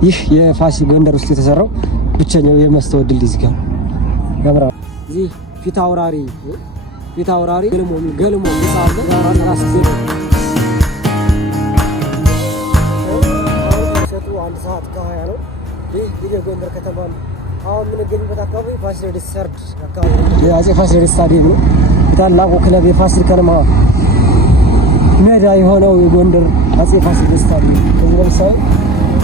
ይህ የፋሲል ጎንደር ውስጥ የተሰራው ብቸኛው የመስታወት ድልድይ እዚህ ጋር ያምራል። እዚህ ፊት አውራሪ ገልሞ ይሳለ ራስ ዜሮ ሰጡ 1 ሰዓት ከ20 ነው። ይህ የጎንደር ከተማ አሁን የምንገኝበት አካባቢ ፋሲለደስ ሰርድ አካባቢ የአፄ ፋሲለደስ ስታዲየም ነው። ታላቁ ክለብ የፋሲል ከነማ ሜዳ የሆነው የጎንደር አፄ ፋሲለደስ ስታዲየም እዚህ ለምሳሌ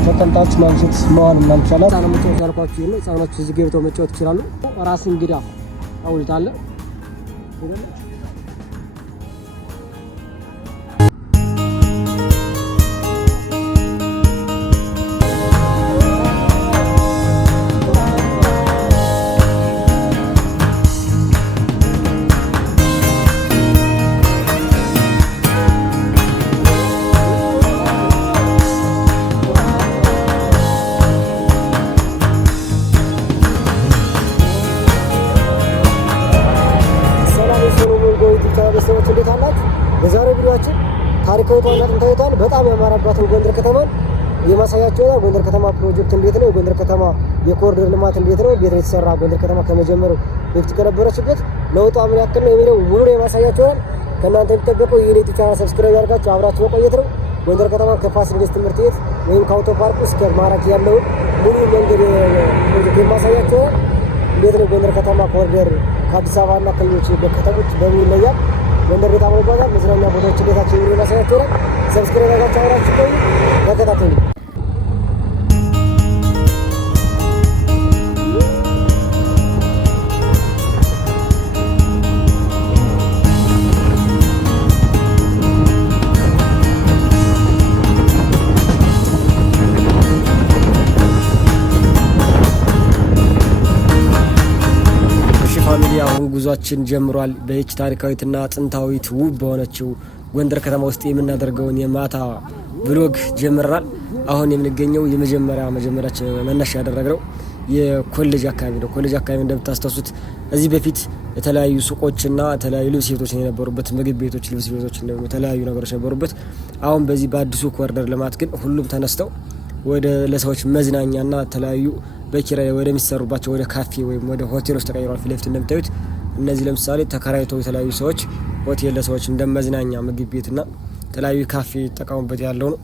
ተቀምጣችሁ ማምሸት መዋል ይቻላል። ህፃናት መጫወት ያልኳችሁ ነው። ህፃናት እዚህ ገብተው መጫወት ይችላሉ። ራስ እንግዳ ሐውልት አለ። በዛሬው ቪዲዮአችን ታሪካዊቷና ጥንታዊቷን በጣም ያማረባትን ጎንደር ከተማን የማሳያችሁ ነው። ጎንደር ከተማ ፕሮጀክት እንዴት ነው? የጎንደር ከተማ የኮሪደር ልማት እንዴት ነው? ቤት የተሰራ ጎንደር ከተማ ከመጀመሪያው በፊት ከነበረችበት ለውጧ ምን ያክል ነው የሚለው ሙሉ የማሳያችሁ ነው። ከእናንተ የሚጠበቀው ይህን ዩቲዩብ ቻናል ሰብስክራይብ ያድርጋችሁ አብራችሁ መቆየት ነው። ጎንደር ከተማ ከፋሲለደስ ትምህርት ቤት ወይም ከአውቶ ፓርክ እስከ ማራኪ ያለውን ሙሉ መንገድ ፕሮጀክት የማሳያችሁ ነው። እንዴት ነው ጎንደር ከተማ ኮሪደር ከአዲስ አበባና ከሌሎች ከተሞች በምን ይለያል? ጎንደር ቤት አምሮባታል። መዝናኛ ቦታዎች እንዴታቸው ይሄን ያሳያችሁ ነው። ሰብስክራይብ አድርጋችሁ አብራችሁ ቆዩ፣ ተከታተሉ። አሁን ጉዟችን ጀምሯል። በይች ታሪካዊትና ጥንታዊት ውብ በሆነችው ጎንደር ከተማ ውስጥ የምናደርገውን የማታ ብሎግ ጀምረናል። አሁን የምንገኘው መጀመሪያችን መነሻ ያደረግነው የኮሌጅ አካባቢ ነው። ኮሌጅ አካባቢ እንደምታስታውሱት እዚህ በፊት የተለያዩ ሱቆችና የተለያዩ ልብስ ቤቶች የነበሩበት፣ ምግብ ቤቶች፣ ልብስ ቤቶች፣ የተለያዩ ነገሮች ነበሩበት። አሁን በዚህ በአዲሱ ኮሪደር ልማት ግን ሁሉም ተነስተው ወደ ለሰዎች መዝናኛና የተለያዩ በኪራይ ወደሚሰሩባቸው ወደ ካፌ ወይም ወደ ሆቴሎች ተቀይረዋል። ፊት ለፊት እንደምታዩት እነዚህ ለምሳሌ ተከራይተው የተለያዩ ሰዎች ሆቴል ለሰዎች እንደ መዝናኛ ምግብ ቤትና የተለያዩ ካፌ ይጠቀሙበት ያለው ነው።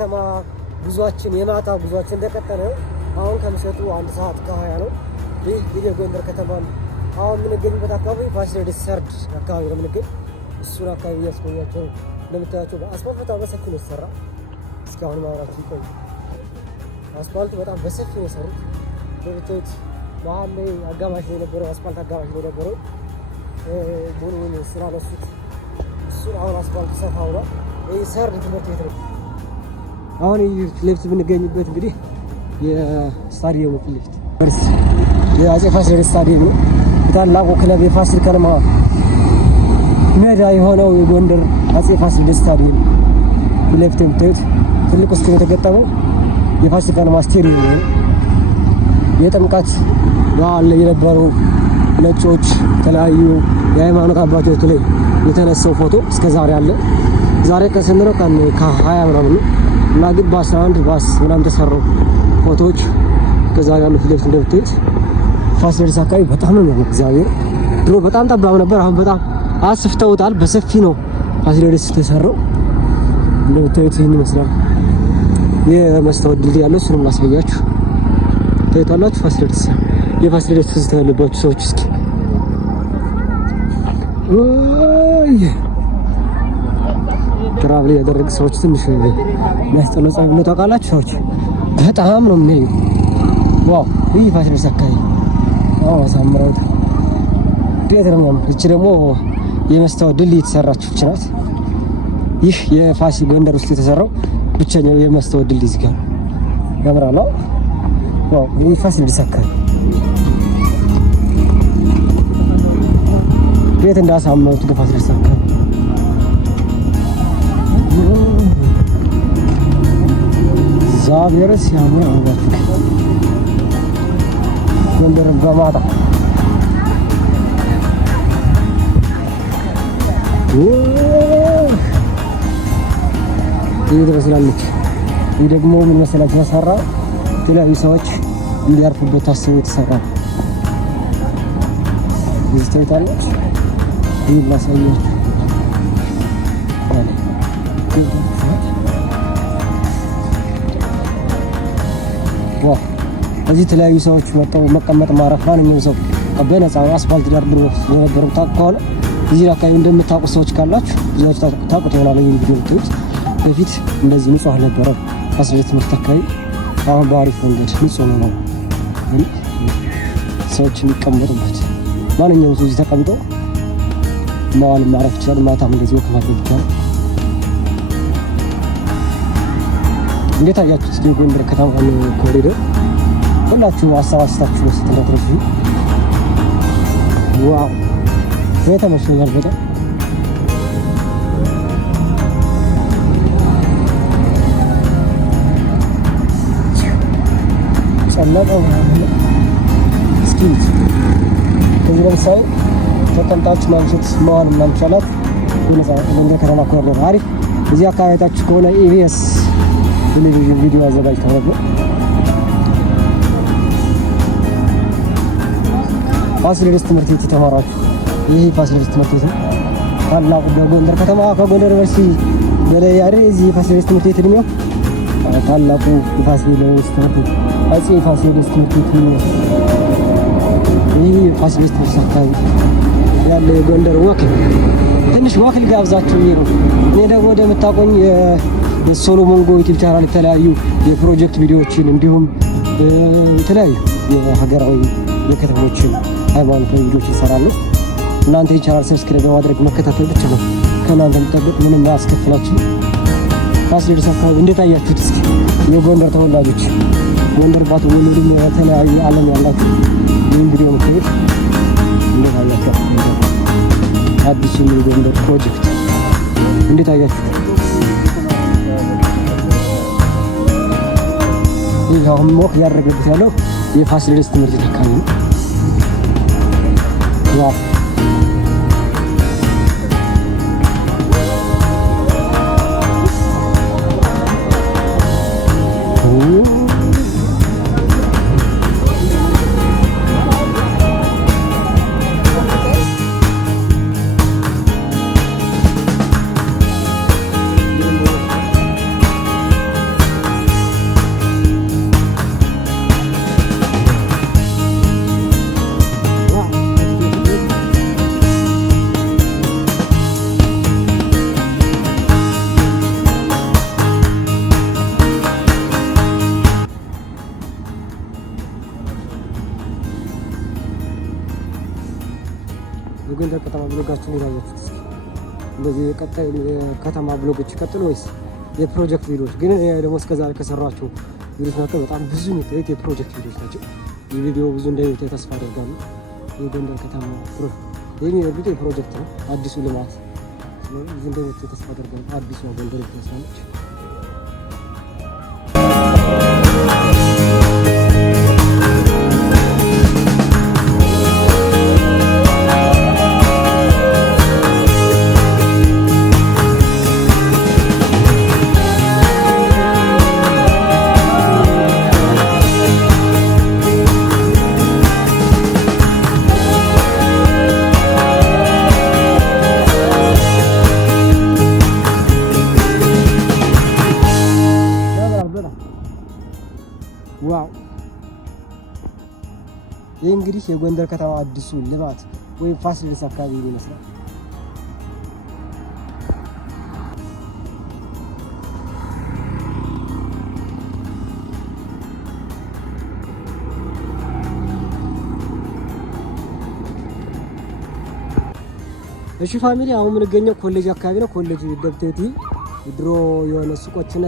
ከተማ ጉዟችን የማታ ጉዟችን እንደቀጠለ ነው። አሁን ከምሽቱ 1 ሰዓት ከ20 ነው። ይህ የጎንደር ከተማ አሁን የምንገኝበት አካባቢ ፋሲለደስ ሰርድ አካባቢ ነው የምንገኝ። እሱን አካባቢ እያስቆያቸው እንደምታያቸው በአስፋልት በጣም በሰፊ ነው የተሰራ። እስኪ አሁን ማውራችሁ ይቆይ። አስፋልቱ በጣም በሰፊ ነው የሰሩት። በብታዩት መሀል ላይ አጋማሽ ነው የነበረው፣ አስፋልት አጋማሽ ነው የነበረው። ቡኑን ስላነሱት እሱን አሁን አስፋልቱ ሰፋ ብሏል። ይህ ሰርድ ትምህርት ቤት ነው። አሁን ፊት ለፊት ብንገኝበት እንግዲህ የስታዲየሙ ፊት ለፊት የአፄ ፋሲለደስ ስታዲየም ነው። የታላቁ ክለብ የፋሲል ከነማ ሜዳ የሆነው የጎንደር አፄ ፋሲለደስ ስታዲየም ፊት ለፊት የምታዩት ትልቁ ስክሪን የተገጠመው የፋሲል ከነማ ስቴዲየም ነው። የጥምቀት በዓል ላይ የነበሩ ነጮች የተለያዩ የሃይማኖት አባቶች ላይ የተነሳው ፎቶ እስከ ዛሬ አለ። ዛሬ ከስንለው ቀን ከ20 ምናምን ነው እና ግን በ11 ባስ ምናምን ተሰሩ ፎቶዎች ከዛሬ ያሉ ፊት ለፊት እንደምታዩት ፋሲለደስ አካባቢ በጣም ነው የሚያምር። እግዚአብሔር ድሮ በጣም ጠባብ ነበር፣ አሁን በጣም አስፍተውታል። በሰፊ ነው ፋሲለደስ ተሰራው። እንደምታዩት ይህን ይመስላል። የመስታወት ድልድይ ያለው እሱንም ላሳያችሁ። ታይቷላችሁ ፋሲለደስ። የፋሲለደስ ትዝታ ያለባችሁ ሰዎች እስኪ ወይ ትራቭል ያደረጉ ሰዎች ትንሽ የሚያስጠላው ጸብ ነው ታውቃላችሁ። ሰዎች በጣም ነው የሚል ዋው! ይህ ፋሲለደስ አካባቢ አሳምረውት ቤት ነው። እቺ ደግሞ የመስታወት ድልድይ የተሰራችው ናት። ይህ የፋሲል ጎንደር ውስጥ የተሰራው ብቸኛው የመስታወት ድልድይ እዚህ ጋር ያምራል። ዋው! ይህ ፋሲለደስ አካባቢ ቤት እንዳሳምረውት ለፋሲለደስ አካባቢ እግዚአብሔር ሲያምር አባቱ ጎንደር በማታ ይህ ትመስላለች። ይህ ደግሞ ምን መሰላችሁ ተሰራ የተለያዩ ሰዎች እንዲያርፉበት ታስቦ የተሰራ ነው። እዚህ ታይታለች። ይህ ላሳያችሁ። ዋው! እዚህ የተለያዩ ሰዎች መጥተው መቀመጥ ማረፍ ማንኛውም ሰው በነፃ አስፋልት ዳር ድሮ የነበረው ከሆነ እዚህ አካባቢ እንደምታውቁ ሰዎች ካላችሁ ብዙዎች ታውቁት ይሆናል። ይሄን ቪዲዮ ብትሉት በፊት እንደዚህ ንጹህ አልነበረም ፋሲለደስ ትምህርት አካባቢ። አሁን በአሪፍ መንገድ ንጹህ ነው። ሰዎች የሚቀመጡበት ማንኛውም ሰው እዚህ ተቀምጦ መዋል ማረፍ ይችላል። ማታም እንደዚህ ወክ ማድረግ ይችላል። እንዴት አያችሁት? እስኪ ጎንደር ከተማ ኮሪደር ሁላችሁ አሰባስባችሁ ወስጥ እንደተረፉ ዋው! የተመቸኛል በጣም ጨለቀው። እስኪ ከዚህ ለምሳሌ ተቀምጣችሁ ማምሸት መዋል ምናምን ይቻላል። ጎንደር ከተማ ኮሪደር አሪፍ። እዚህ አካባቢ ታችሁ ከሆነ ኢቢኤስ ቴሌቪዥን ቪዲዮ አዘጋጅተው ነበር። ፋሲለደስ ትምህርት ቤት የተማራችሁ ይህ ፋሲለደስ ትምህርት ቤት ነው። ታላቁ በጎንደር ከተማ ከጎንደር ዩኒቨርሲቲ በላይ አይደል? እዚህ ፋሲለደስ ትምህርት ቤት እድሜው ታላቁ የፋሲለደስ ትምህርት ቤት አፄ ፋሲለደስ ትምህርት ቤት ነው። ይህ ፋሲለደስ ትምህርት አካባቢ ያለ የጎንደር ወክ ትንሽ ወክ ልጋብዛችሁ ነው። እኔ ደግሞ እንደምታውቁኝ የሶሎሞን ጎ ዩቲዩብ ቻናል የተለያዩ የፕሮጀክት ቪዲዮዎችን እንዲሁም የተለያዩ የሀገራዊ የከተሞችን ሃይማኖታዊ ቪዲዮዎችን እሰራለሁ። እናንተ ይህን ቻናል ሰብስክራይብ በማድረግ መከታተል ብቻ ነው ከእናንተ የሚጠበቅ፣ ምንም አያስከፍላችሁ። ፋሲለደስ አካባቢ እንዴት አያችሁት? እስኪ የጎንደር ተወላጆች ጎንደር ባትወለዱም የተለያዩ ዓለም ያላችሁ ይህን ቪዲዮ የምታዩት እንዴት አያችሁ? አዲሱ የጎንደር ፕሮጀክት እንዴት አያችሁት? ይህ አሁን ሞክ ያደረገበት ያለው የፋሲለደስ ትምህርት ቤት አካባቢ ነው። ዋው! የጎንደር ከተማ ብሎጋችን ይታያችሁት እስኪ እንደዚህ የቀጣይ ከተማ ብሎጎች ይቀጥሉ ወይስ የፕሮጀክት ቪዲዮዎች? ግን ደግሞ እስከዛሬ ከሰሯቸው ቪዲዮዎች መካከል በጣም ብዙ የሚታዩት የፕሮጀክት ቪዲዮዎች ናቸው። ይህ ቪዲዮ ብዙ እንደሚታይ ተስፋ አደርጋለሁ። የጎንደር ከተማ የሚወዱት የፕሮጀክት ነው፣ አዲሱ ልማት ብዙ እንደሚታይ ተስፋ አደርጋለሁ። አዲሱ ጎንደር ተስፋለች። ዋው! ይህ እንግዲህ የጎንደር ከተማ አዲሱ ልማት ወይም ፋሲለደስ አካባቢ ይመስላል። እሺ ፋሚሊ፣ አሁን የምንገኘው ኮሌጅ አካባቢ ነው። ኮሌጅ ደብቴቲ ድሮ የሆነ ሱቆችና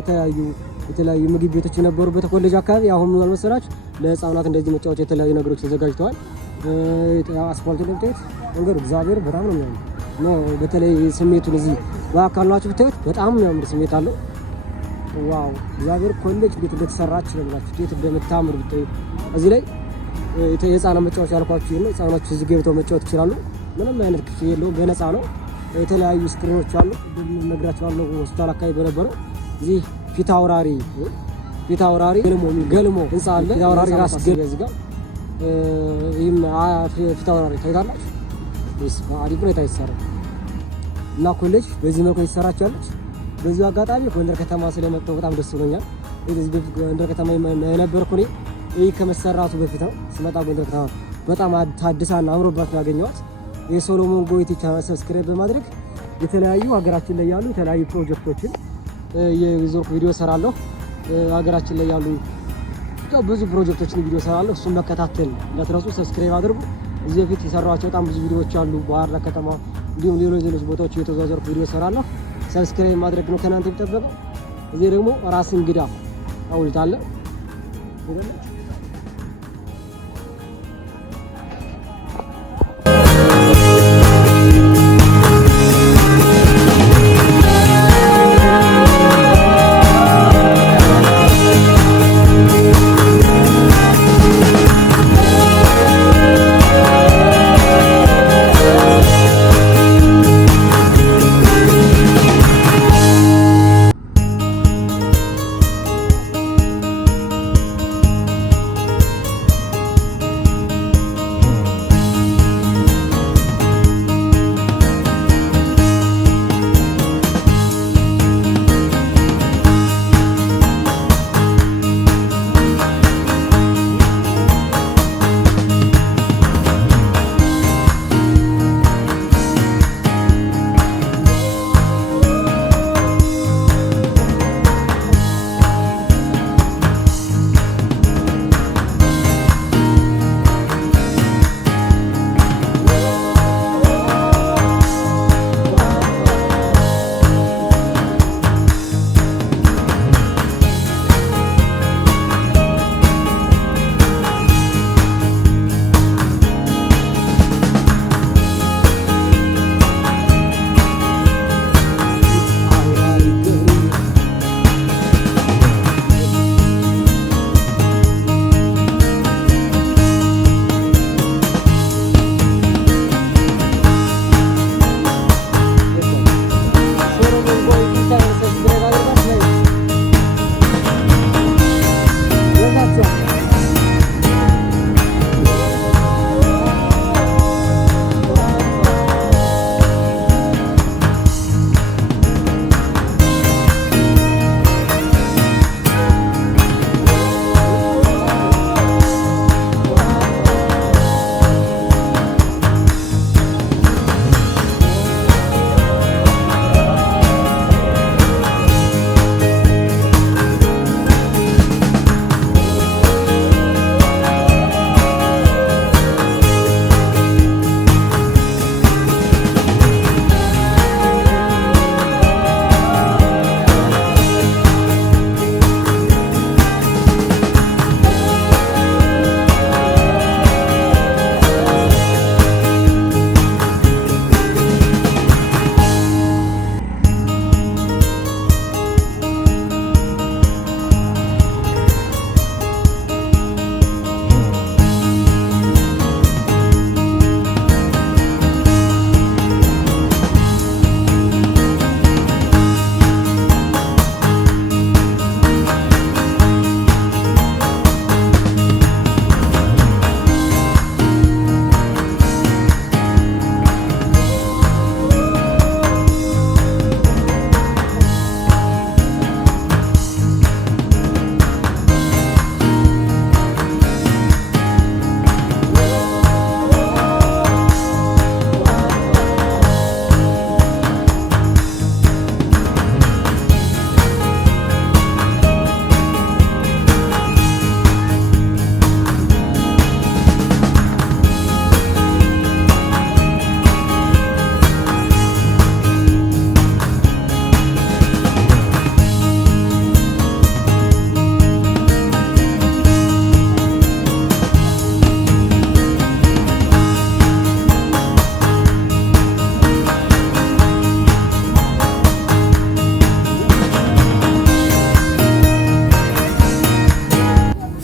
የተለያዩ ምግብ ቤቶች የነበሩበት ኮሌጅ አካባቢ አሁን ምን መሰላችሁ፣ ለህፃናት እንደዚህ መጫወቻ የተለያዩ ነገሮች ተዘጋጅተዋል። አስፋልቱ ደብቴት መንገዱ እግዚአብሔር በጣም ነው የሚያምር ነው። በተለይ ስሜቱን እዚህ በአካል ናችሁ ብታዩት በጣም የሚያምር ስሜት አለው። ዋው! እግዚአብሔር ኮሌጅ ቤት እንደተሰራች ነው ብላችሁ እንዴት እንደምታምር ብታዩ። እዚህ ላይ የህፃናት መጫወቻ ያልኳችሁ ነው። ህፃናት እዚህ ገብተው መጫወት ይችላሉ። ምንም አይነት ክፍያ የለውም፣ በነፃ ነው። የተለያዩ ስክሪኖች አሉ። ነግራችኋለሁ ሆስፒታል አካባቢ በነበረው እዚህ ፊት አውራሪ ገልሞ ህንፃ አለ። ፊት አውራሪ ራስ ገበያ እዚህ ጋር ይህም ፊት አውራሪ ታይታላችሁ። አሪፍ ሁኔታ ይሰራል እና ኮሌጅ በዚህ መልኩ ይሰራቻለች። በዚሁ አጋጣሚ ጎንደር ከተማ ስለመጣሁ በጣም ደስ ብሎኛል። እዚህ በፊት ጎንደር ከተማ የነበርኩ እኔ ይህ ከመሰራቱ በፊት ነው። ስመጣ ጎንደር ከተማ በጣም ታድሳና አምሮባት ነው ያገኘኋት። የሶሎሞን ጎይቴ ቻናል ሰብስክራይብ በማድረግ የተለያዩ ሀገራችን ላይ ያሉ የተለያዩ ፕሮጀክቶችን የዞርኩ ቪዲዮ ሰራለሁ። ሀገራችን ላይ ያሉ ብዙ ፕሮጀክቶችን ቪዲዮ ሰራለሁ። እሱን መከታተል እንዳትረሱ፣ ሰብስክራይብ አድርጉ። እዚህ በፊት የሰራኋቸው በጣም ብዙ ቪዲዮዎች አሉ። ባህር ዳር ከተማ እንዲሁም ሌሎች ቦታዎች እየተዟዟርኩ ቪዲዮ ሰራለሁ። ሰብስክራይብ ማድረግ ነው ከእናንተ የሚጠበቀው። እዚህ ደግሞ ራስ እንግዳ ሐውልት አለ።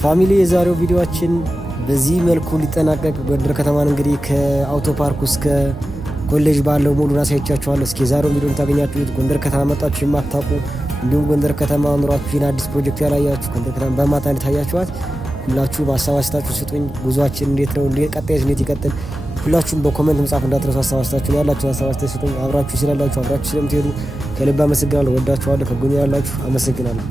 ፋሚሊ የዛሬው ቪዲዮአችን በዚህ መልኩ ሊጠናቀቅ ጎንደር ከተማን እንግዲህ ከአውቶ ፓርክ እስከ ኮሌጅ ባለው ሙሉን አሳይቻችኋለሁ። እስኪ የዛሬው ቪዲዮ ታገኛችሁት ጎንደር ከተማ መጣችሁ የማታውቁ እንዲሁም ጎንደር ከተማ ኑሯችሁን አዲስ ፕሮጀክት ያላያችሁ ጎንደር ከተማ በማታ እንድታያችኋት ሁላችሁ በሀሳብ አስተያየታችሁ ስጡኝ። ጉዟችን እንዴት ነው? ቀጣይስ እንዴት ይቀጥል? ሁላችሁም በኮሜንት መጻፍ እንዳትረሱ። ሀሳብ አስተያየታችሁን ያላችሁን ሀሳብ አስተያየት ስጡኝ። አብራችሁ ስለምትሄዱ ከልብ አመሰግናለሁ። ወዳችኋለሁ። ከጎኔ ያላችሁ አመሰግናለሁ።